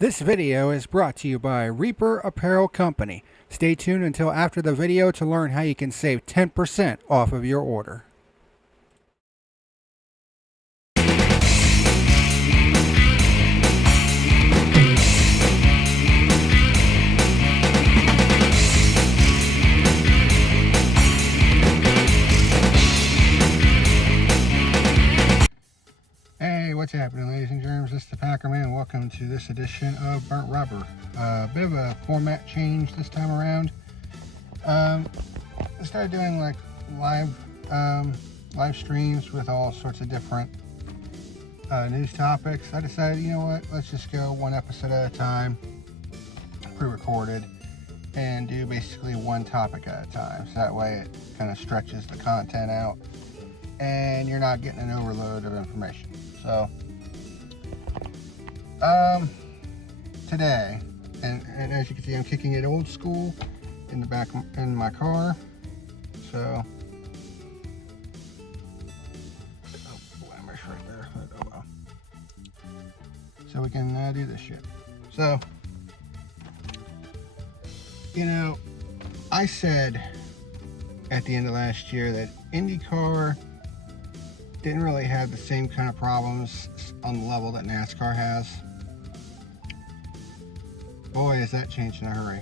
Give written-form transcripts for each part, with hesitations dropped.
This video is brought to you by Reaper Apparel Company. Stay tuned until after the video to learn how you can save 10% off of your order. Hey, what's happening, ladies and germs? This is the PackerMan. Welcome to this edition of Burnt Rubber. A bit of a format change this time around. I started doing like live streams with all sorts of different news topics. I decided, you know what, let's just go one episode at a time, pre-recorded, and do basically one topic at a time. So that way it kind of stretches the content out and you're not getting an overload of information. So today, and as you can see, I'm kicking it old school in the back in my car. So blemish right there. Oh well. So we can do this shit. So, you know, I said at the end of last year that IndyCar didn't really have the same kind of problems on the level that NASCAR has. Boy, has that changed in a hurry.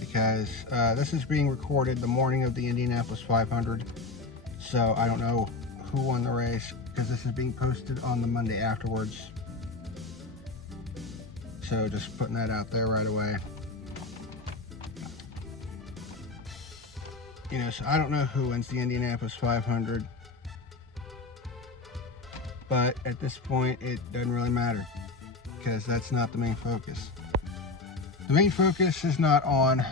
Because this is being recorded the morning of the Indianapolis 500. So I don't know who won the race, because this is being posted on the Monday afterwards. So just putting that out there right away. You know, so I don't know who wins the Indianapolis 500. But at this point, it doesn't really matter, because that's not the main focus. The main focus is not on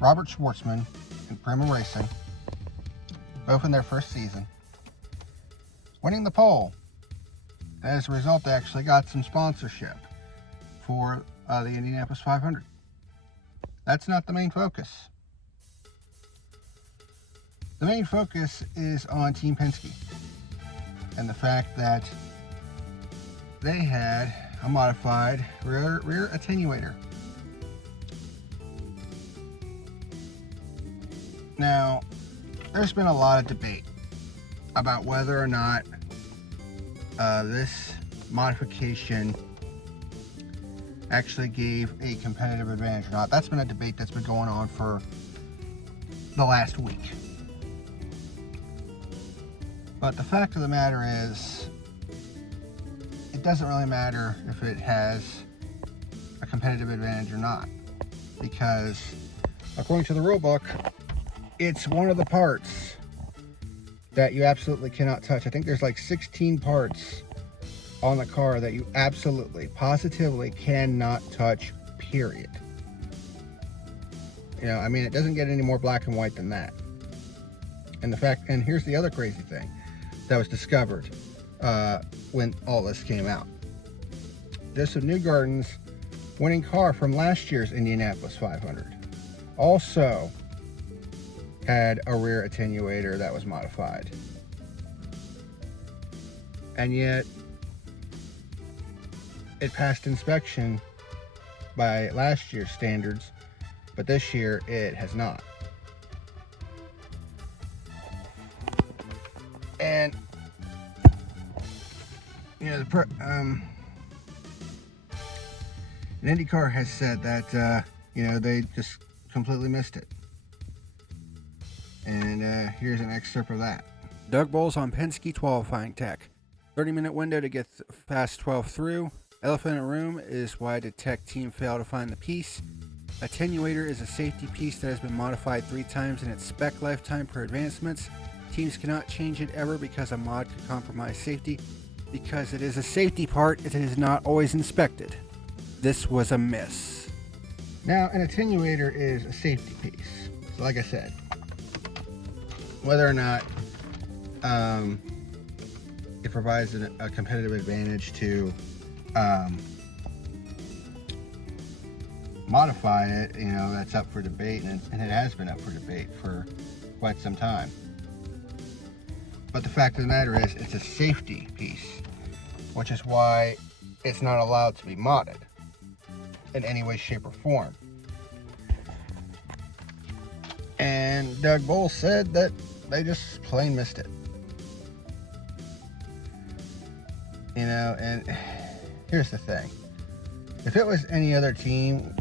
Robert Schwartzman and Prima Racing, both in their first season, winning the pole. As a result, they actually got some sponsorship for the Indianapolis 500. That's not the main focus. The main focus is on Team Penske and the fact that they had a modified rear attenuator. Now, there's been a lot of debate about whether or not this modification actually gave a competitive advantage or not. That's been a debate that's been going on for the last week. But the fact of the matter is, it doesn't really matter if it has a competitive advantage or not, because according to the rule book, it's one of the parts that you absolutely cannot touch. I think there's like 16 parts on the car that you absolutely, positively cannot touch, period. You know, I mean, it doesn't get any more black and white than that. And here's the other crazy thing that was discovered when all this came out. Joseph Newgarden's winning car from last year's Indianapolis 500 also had a rear attenuator that was modified. And yet, it passed inspection by last year's standards, but this year it has not. And you know, IndyCar has said that you know, they just completely missed it. And here's an excerpt of that. Doug Bowles on Penske qualifying tech. 30-minute window to get fast 12 through. Elephant in the room is why did tech team fail to find the piece. Attenuator is a safety piece that has been modified 3 times in its spec lifetime per advancements. Teams cannot change it ever because a mod could compromise safety. Because it is a safety part, it is not always inspected. This was a miss. Now, an attenuator is a safety piece. So like I said, whether or not it provides a competitive advantage to modify it, you know, that's up for debate, and it has been up for debate for quite some time. But the fact of the matter is, it's a safety piece, which is why it's not allowed to be modded. in any way, shape, or form. And Doug Bowles said that they just plain missed it. You know, and here's the thing. If it was any other team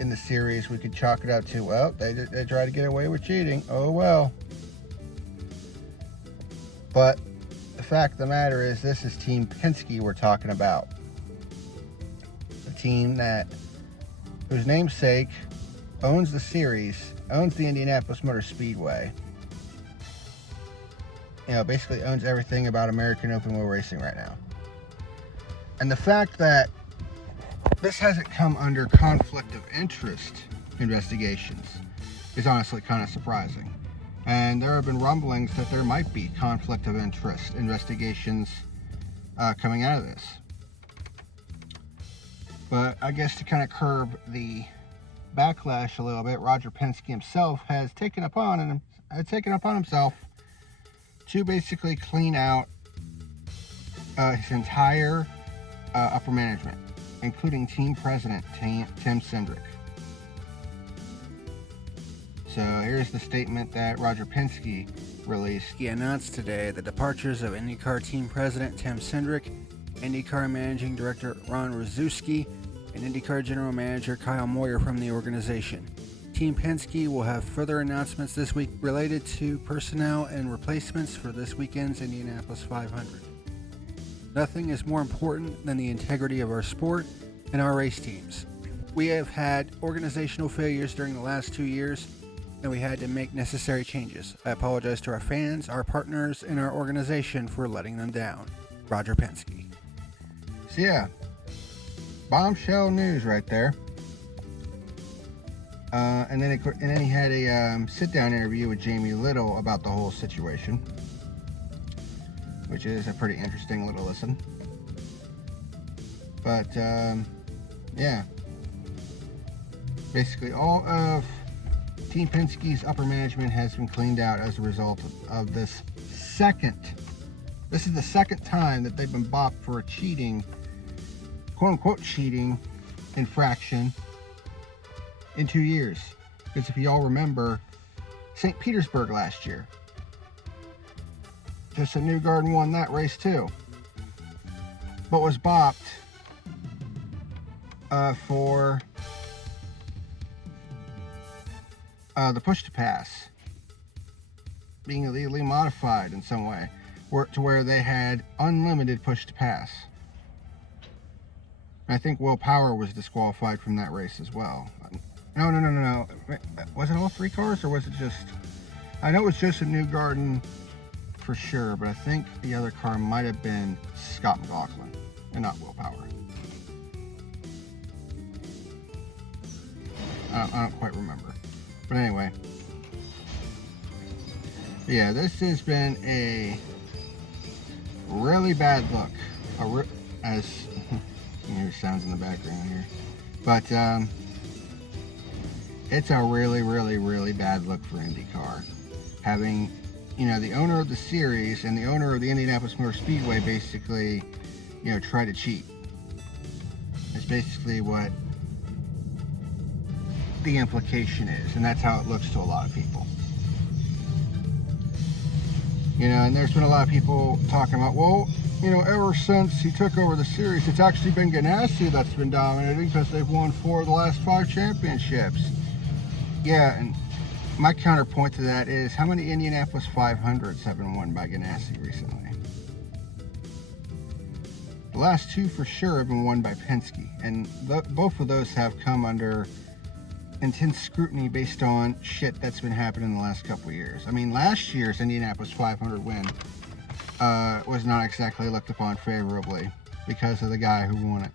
in the series, we could chalk it up to, well, they tried to get away with cheating. Oh, well. But the fact of the matter is, this is Team Penske we're talking about. A team whose namesake owns the series, owns the Indianapolis Motor Speedway. You know, basically owns everything about American open wheel racing right now. And the fact that this hasn't come under conflict of interest investigations is honestly kind of surprising. And there have been rumblings that there might be conflict of interest investigations coming out of this. But I guess to kind of curb the backlash a little bit, Roger Penske himself has taken upon himself to basically clean out his entire upper management, including team president Tim Cindric. So here's the statement that Roger Penske released. He announced today the departures of IndyCar team president Tim Cindric, IndyCar managing director Ron Rzuski, and IndyCar general manager Kyle Moyer from the organization. Team Penske will have further announcements this week related to personnel and replacements for this weekend's Indianapolis 500. Nothing is more important than the integrity of our sport and our race teams. We have had organizational failures during the last 2 years, and we had to make necessary changes. I apologize to our fans, our partners, and our organization for letting them down. Roger Penske. So yeah, bombshell news right there. And then he had a sit-down interview with Jamie Little about the whole situation, which is a pretty interesting little listen. But yeah, basically all of Team Penske's upper management has been cleaned out as a result of this is the second time that they've been bopped for a cheating, quote-unquote cheating infraction in 2 years. Because if you all remember, St. Petersburg last year, just a Newgarden won that race too, but was bopped for the push to pass being illegally modified in some way, to where they had unlimited push to pass. I think Will Power was disqualified from that race as well. No. Was it all 3 cars, or was it just... I know it was just a Newgarden for sure, but I think the other car might have been Scott McLaughlin and not Will Power. I don't quite remember. But anyway. Yeah, this has been a really bad look. As you hear sounds in the background here. But it's a really, really, really bad look for IndyCar. Having, the owner of the series and the owner of the Indianapolis Motor Speedway basically, try to cheat. It's basically what the implication is, and that's how it looks to a lot of people. And there's been a lot of people talking about, well, ever since he took over the series, it's actually been Ganassi that's been dominating because they've won 4 of the last 5 championships. Yeah, and my counterpoint to that is, how many Indianapolis 500s have been won by Ganassi recently? The last 2 for sure have been won by Penske, and both of those have come under intense scrutiny based on shit that's been happening in the last couple of years. I mean, last year's Indianapolis 500 win was not exactly looked upon favorably because of the guy who won it,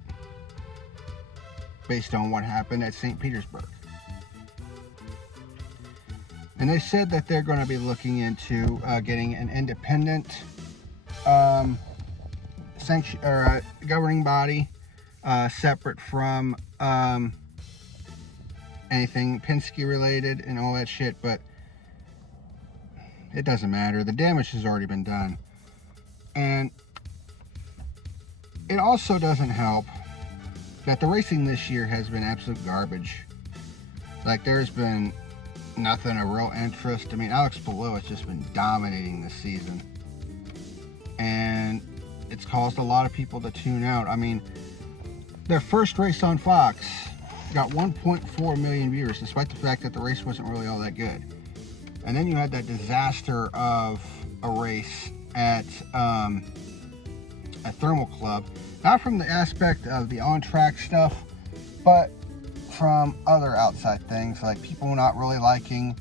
based on what happened at St. Petersburg. And they said that they're going to be looking into getting an independent governing body separate from anything Penske related and all that shit, but it doesn't matter. The damage has already been done. And it also doesn't help But the racing this year has been absolute garbage. Like, there's been nothing of real interest. I mean, Alex Palou has just been dominating this season. And it's caused a lot of people to tune out. I mean, their first race on Fox got 1.4 million viewers, despite the fact that the race wasn't really all that good. And then you had that disaster of a race at Thermal Club, not from the aspect of the on-track stuff, but from other outside things, like people not really liking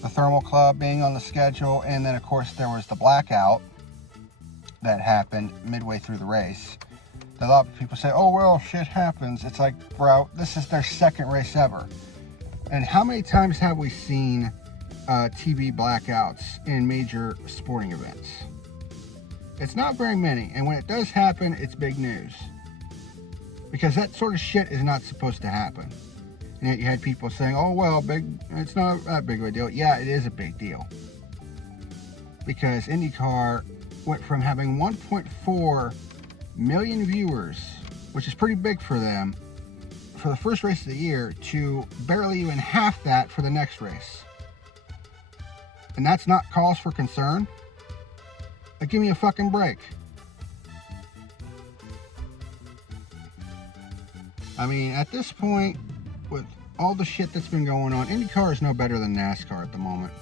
the Thermal Club being on the schedule. And then of course there was the blackout that happened midway through the race. A lot of people say, oh well, shit happens. It's like, bro, this is their second race ever. And how many times have we seen TV blackouts in major sporting events? It's not very many, and when it does happen, it's big news, because that sort of shit is not supposed to happen. And yet you had people saying, oh well, it's not that big of a deal. Yeah, it is a big deal, because IndyCar went from having 1.4 million viewers, which is pretty big for them, for the first race of the year, to barely even half that for the next race. And that's not cause for concern? Like, give me a fucking break. I mean, at this point, with all the shit that's been going on, IndyCar is no better than NASCAR at the moment.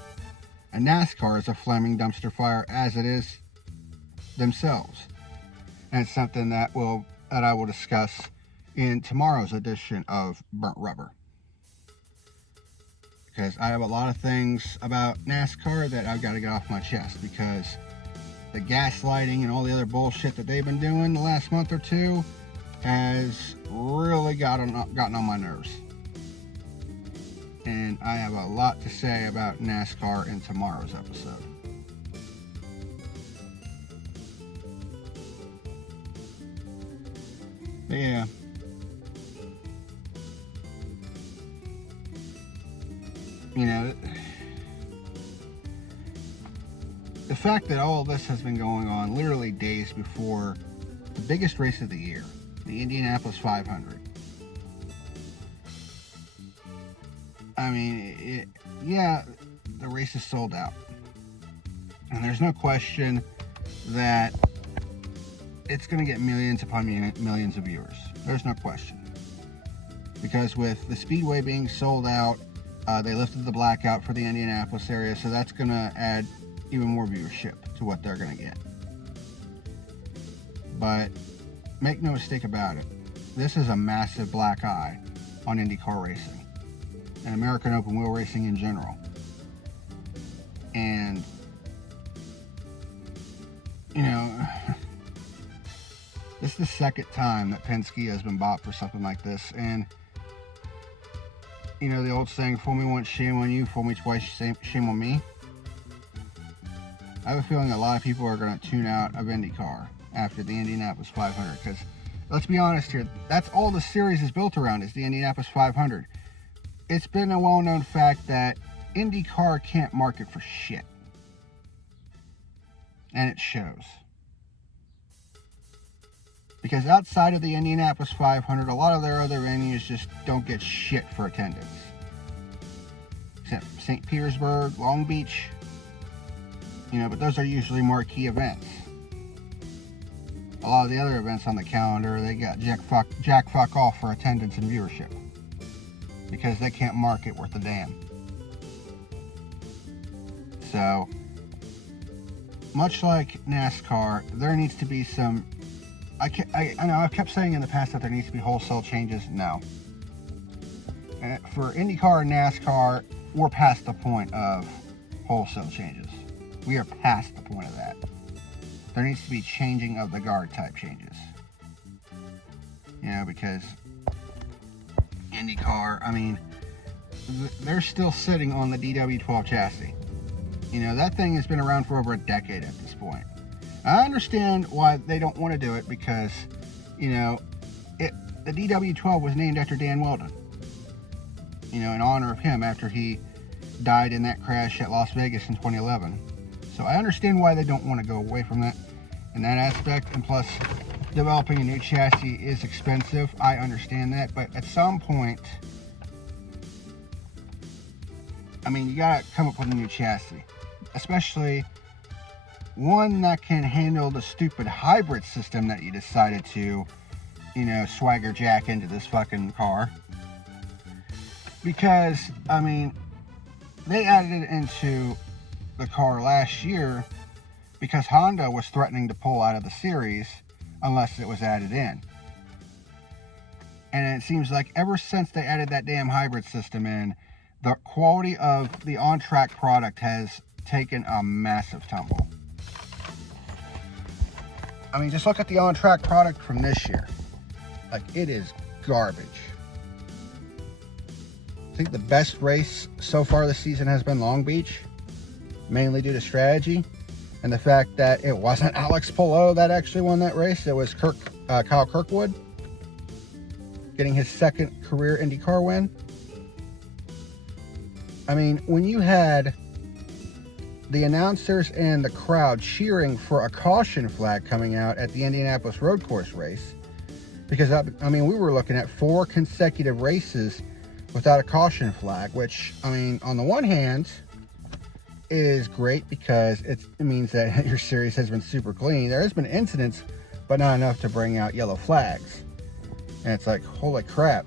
And NASCAR is a flaming dumpster fire, as it is themselves. And it's something that I will discuss in tomorrow's edition of Burnt Rubber. Because I have a lot of things about NASCAR that I've got to get off my chest, because the gaslighting and all the other bullshit that they've been doing the last month or two has really gotten on my nerves. And I have a lot to say about NASCAR in tomorrow's episode. But yeah. You know, the fact that all of this has been going on literally days before the biggest race of the year, the Indianapolis 500. I mean, yeah, the race is sold out. And there's no question that it's going to get millions upon millions of viewers. There's no question. Because with the Speedway being sold out, they lifted the blackout for the Indianapolis area, so that's going to add even more viewership to what they're going to get. But make no mistake about it, this is a massive black eye on IndyCar racing and American open wheel racing in general. And, you know, this is the second time that Penske has been bought for something like this. And, you know, the old saying, fool me once, shame on you, fool me twice, shame on me. I have a feeling a lot of people are going to tune out of IndyCar after the Indianapolis 500, because let's be honest here, that's all the series is built around, is the Indianapolis 500. It's been a well-known fact that IndyCar can't market for shit. And it shows. Because outside of the Indianapolis 500, a lot of their other venues just don't get shit for attendance. Except St. Petersburg, Long Beach, you know, but those are usually marquee events. A lot of the other events on the calendar, they got jack fuck off for attendance and viewership. Because they can't market worth a damn. So, much like NASCAR, there needs to be some... I know I've kept saying in the past that there needs to be wholesale changes. No. For IndyCar and NASCAR, we're past the point of wholesale changes. We are past the point of that. There needs to be changing of the guard type changes. You know, because IndyCar, I mean, they're still sitting on the DW12 chassis. You know, that thing has been around for over a decade at this point. I understand why they don't want to do it, because, you know, the DW12 was named after Dan Weldon. You know, in honor of him after he died in that crash at Las Vegas in 2011. So I understand why they don't want to go away from that in that aspect. And plus, developing a new chassis is expensive. I understand that, but at some point, I mean, you gotta come up with a new chassis, especially one that can handle the stupid hybrid system that you decided to, you know, swagger jack into this fucking car. Because, I mean, they added it into the car last year because Honda was threatening to pull out of the series unless it was added in. And it seems like ever since they added that damn hybrid system in, the quality of the on-track product has taken a massive tumble. I mean, just look at the on-track product from this year. Like, it is garbage. I think the best race so far this season has been Long Beach, mainly due to strategy and the fact that it wasn't Alex Palou that actually won that race. It was Kyle Kirkwood getting his second career IndyCar win. I mean, when you had the announcers and the crowd cheering for a caution flag coming out at the Indianapolis road course race, because I mean, we were looking at 4 consecutive races without a caution flag, which, I mean, on the one hand is great because it means that your series has been super clean. There has been incidents, but not enough to bring out yellow flags. And it's like, holy crap.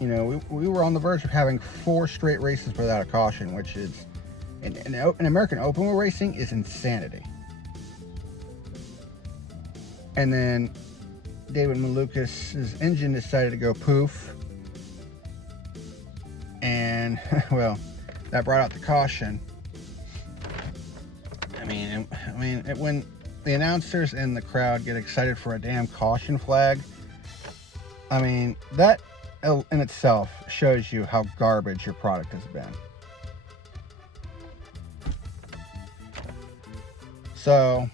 You know, we were on the verge of having 4 straight races without a caution, which is, in American open wheel racing, is insanity. And then David Malukas' engine decided to go poof. And, well, that brought out the caution. I mean, when the announcers and the crowd get excited for a damn caution flag, I mean, that in itself shows you how garbage your product has been. So,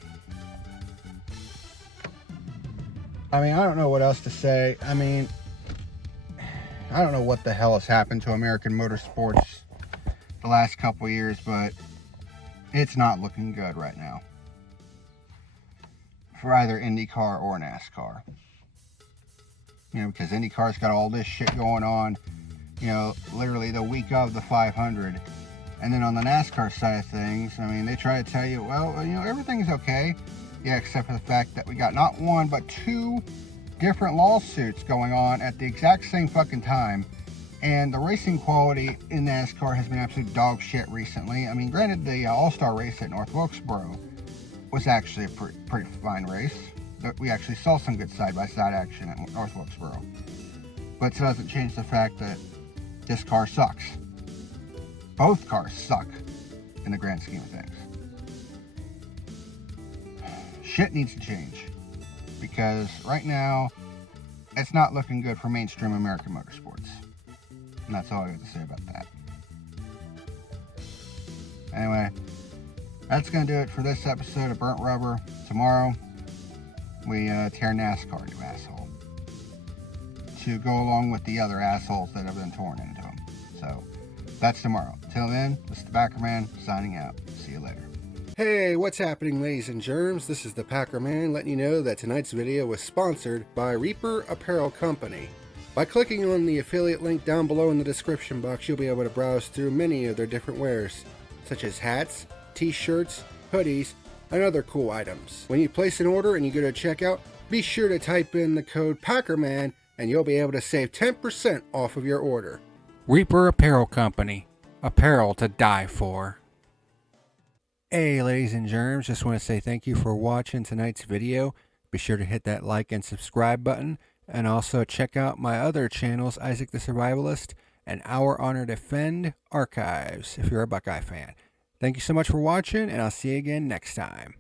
I mean, I don't know what else to say. I mean, I don't know what the hell has happened to American motorsports the last couple years, but it's not looking good right now for either IndyCar or NASCAR. You know, because IndyCar's got all this shit going on, you know, literally the week of the 500. And then on the NASCAR side of things, I mean, they try to tell you, well, you know, everything's okay. Yeah, except for the fact that we got not 1, but 2 different lawsuits going on at the exact same fucking time. And the racing quality in NASCAR has been absolute dog shit recently. I mean, granted, the All-Star race at North Wilkesboro was actually a pretty fine race. We actually saw some good side-by-side action at North Wilkesboro. But it doesn't change the fact that this car sucks. Both cars suck in the grand scheme of things. Shit needs to change. Because right now, it's not looking good for mainstream American motorsports. And that's all I have to say about that. Anyway, that's going to do it for this episode of Burnt Rubber. Tomorrow, we tear NASCAR a new asshole to go along with the other assholes that have been torn into them. So, that's tomorrow. Till then, this is the PackerMan signing out. See you later. Hey, what's happening, ladies and germs? This is the PackerMan letting you know that tonight's video was sponsored by Reaper Apparel Company. By clicking on the affiliate link down below in the description box, you'll be able to browse through many of their different wares, such as hats, t-shirts, hoodies, and other cool items. When you place an order and you go to checkout, be sure to type in the code PackerMan and you'll be able to save 10% off of your order. Reaper Apparel Company. Apparel to die for. Hey, ladies and germs, just want to say thank you for watching tonight's video. Be sure to hit that like and subscribe button, and also check out my other channels, Isaac the Survivalist and Our Honor Defend Archives, if you're a Buckeye fan. Thank you so much for watching, and I'll see you again next time.